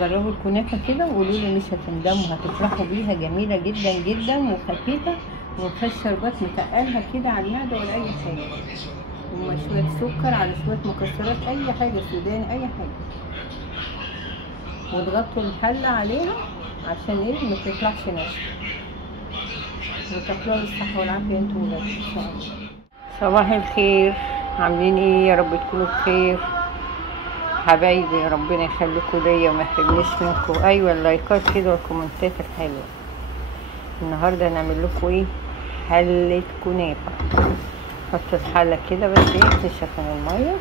جربوا الكنافه كده وقولوا لي مش هتندموا، هتفرحوا بيها. جميله جدا جدا وخفيفه ومفيهاش شربات متقلها كده على المعده ولا اي حاجه. هما شويه سكر على شويه مكسرات، اي حاجه سوداني اي حاجه، وتغطوا الحله عليها عشان ايه ما تطلعش ناشفه، وتاكلوها بالصحه والعافيه انتوا وولادكم ان شاء الله. صباح الخير، عاملين ايه؟ يا رب تكونوا بخير حبايبي، ربنا يخليكم ليا وما يحرمنيش منكم. ايوه اللايكات كده والكومنتات الحلوه. النهارده هنعمل لكم ايه؟ حله كنافه. حط الحله كده بس ايه تسخن الميه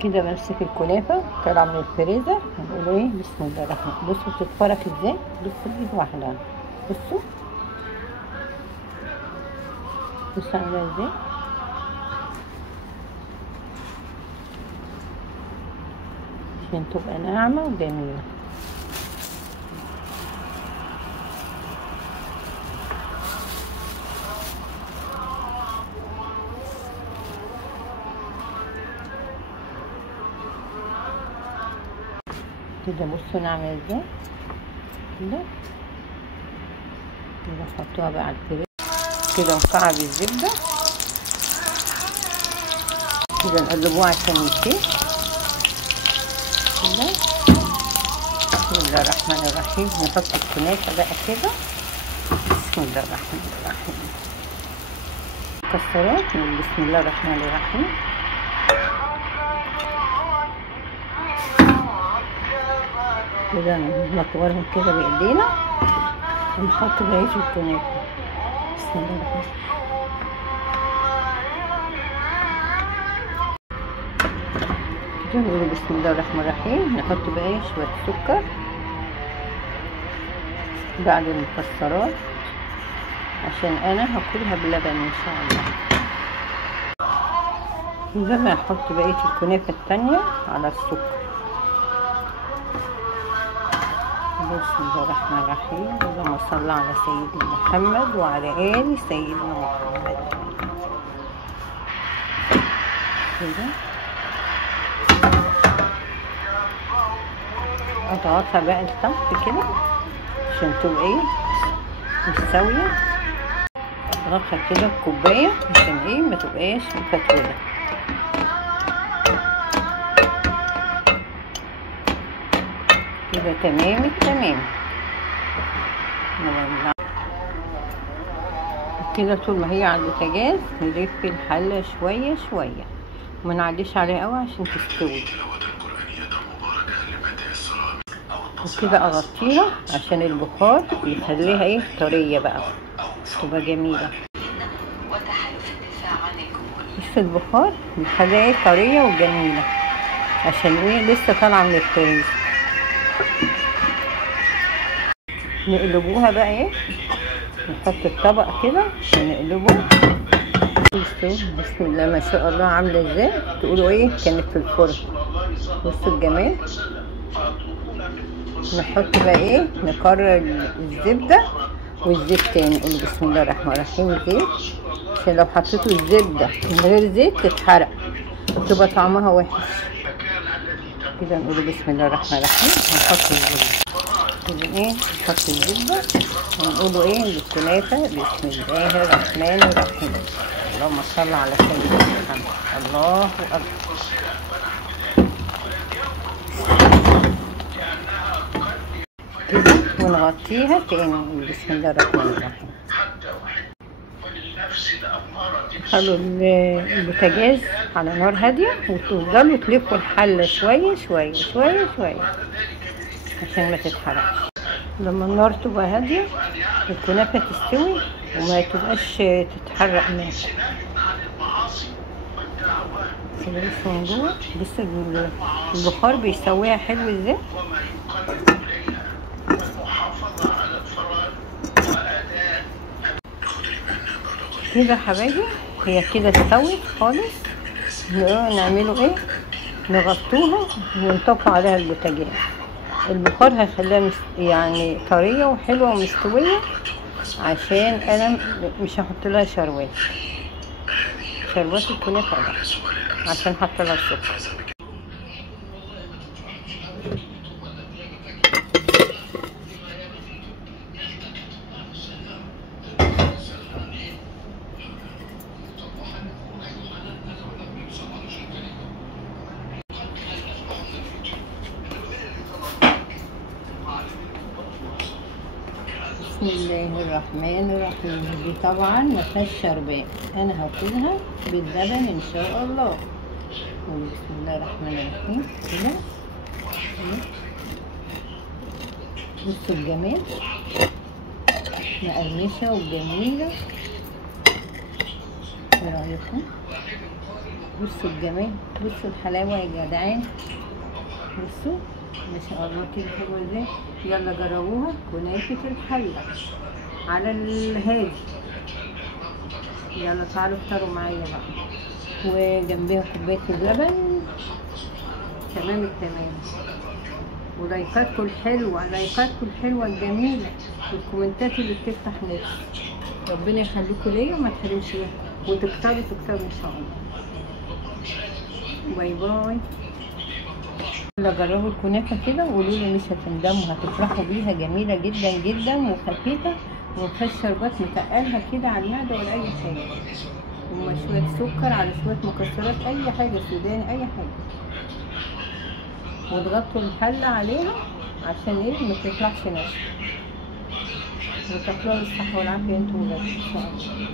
كده. بمسك الكنافه طالعه من الفريزر ونقول ايه بسم الله الرحمن. بصوا بتتفرك ازاي، بصوا بايد واحده، بصوا بصوا عامله ازاي عشان تبقى ناعمة وجميلة. كده بصوا نعمل ازاي كده. نحطوها بقى على الفريز كده، نكعب الزبدة كده، نقلبوها عشان يسيح كده. بسم الله الرحمن الرحيم. نحط الكنافة بقى كده. بسم الله الرحمن الرحيم. مكسرات بسم الله الرحمن الرحيم. كده نطورهم كده بايدينا ونحط بقية الكنافة. بسم الله الرحمن الرحيم. نقول بسم الله الرحمن الرحيم. نحط بقى شوية سكر بعد المكسرات عشان انا هاكلها بلبن ان شاء الله. كده بقى هحط بقية الكنافة التانية على السكر. بسم الله الرحمن الرحيم. اللهم صل على سيدنا محمد وعلى آل سيدنا محمد. كده اضغطها بقى لتحت كده عشان تبقى ايه مستويه. اضغطها كده بكوبايه عشان ايه ما تبقاش مفتوله. كده تمام التمام. كده طول ما هي على البوتاجاز نلف الحله شويه شويه وما نعليش عليها قوي عشان تستوي. وكده اغطيها عشان البخار يخليها ايه طريه بقى تبقى جميله. بس البخار بيخليها ايه طريه وجميله عشان ايه لسه طالعه من الفريزر. نقلبوها بقى ايه، نحط الطبق كده ونقلبه. بسم الله ما شاء الله عامله ازاي، تقولوا ايه كانت في الفرن. بصوا الجمال. نحط بقى ايه، نكرر الزبده والزيت تاني. نقول بسم الله الرحمن الرحيم. زيت عشان لو حطيتوا الزبده من غير زيت تتحرق تبقى طعمها وحش. كده نقول بسم الله الرحمن الرحيم. هنحط الزبده كده ايه، نحط الزبده ونقولوا ايه الكنافه. بسم الله الرحمن الرحيم. اللهم صل على سيدنا محمد. الله اكبر. كده ونغطيها تاني. بسم الله الرحمن الرحيم. خلوا البوتاجاز على نار هاديه وتفضلوا تلفوا الحله شويه شويه شويه شويه عشان ما تتحرقش. لما النار تبقى هاديه الكنافه تستوي وما تبقاش تتحرق منها. بص من جوه، بص البخار بيسويها حلو ازاي. كده حبايبي هي كده استوت خالص. نعمله ايه، نغطوها ونطفي عليها البوتاجاز البخار هيخليها يعني طريه وحلوه ومستويه، عشان انا مش هحط لها شربات الكنافه ده، عشان حاطه لها السكر. بسم الله الرحمن الرحيم. دي طبعا مفيهاش شربات، انا هاخدها باللبن ان شاء الله. بسم الله الرحمن الرحيم كده. بصوا الجمال، مقرمشه وجميله. ايه رايكم؟ بصوا الجمال، بصوا الحلاوه يا جدعان، بصوا ما شاء الله كده حلوه ازاي. يلا جربوها كنافه الحله على الهادي. يلا تعالوا افطروا معايا بقى، وجنبيها كوبايه اللبن. تمام التمام. ولايكاتكم الحلوه، لايكاتكم الحلوه الجميله، والكومنتات اللي بتفتح نفسي. ربنا يخليكم ليا وما تحرمش فيها، وتكتبوا ان شاء الله. باي باي. يلا جربوا الكنافه كده وقولوا لي مش هتندموا، هتفرحوا بيها. جميله جدا جدا وخفيفه ومفيهاش شربات متقلها كده على المعده ولا اي حاجه، هما شويه سكر على شويه مكسرات، اي حاجه سوداني اي حاجه. وتغطوا الحله عليها عشان ايه؟ ما تطلعش ناشفه. وتاكلوها بالصحه والعافيه انتوا ولاد ان شاء الله.